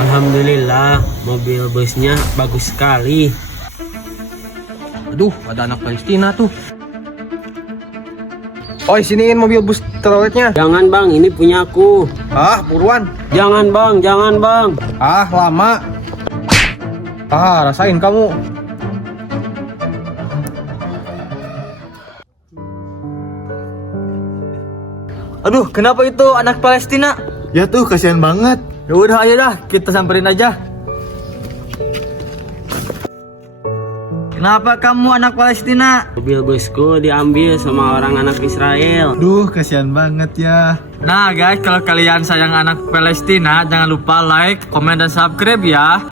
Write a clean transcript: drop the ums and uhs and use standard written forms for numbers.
Alhamdulillah, mobil busnya bagus sekali. Aduh, ada anak Palestina tuh. Oi, siniin mobil bus teroletnya. Jangan bang, ini punya aku. Ah, buruan. Jangan bang, jangan bang. Ah, lama. Ah, rasain kamu. Aduh, kenapa itu anak Palestina? Ya tuh, kasihan banget. Ya udah, ayo dah, kita samperin aja. Kenapa kamu anak Palestina? Mobil busku diambil sama orang anak Israel. Duh, kasihan banget ya. Nah guys, kalau kalian sayang anak Palestina, jangan lupa like, komen, dan subscribe ya.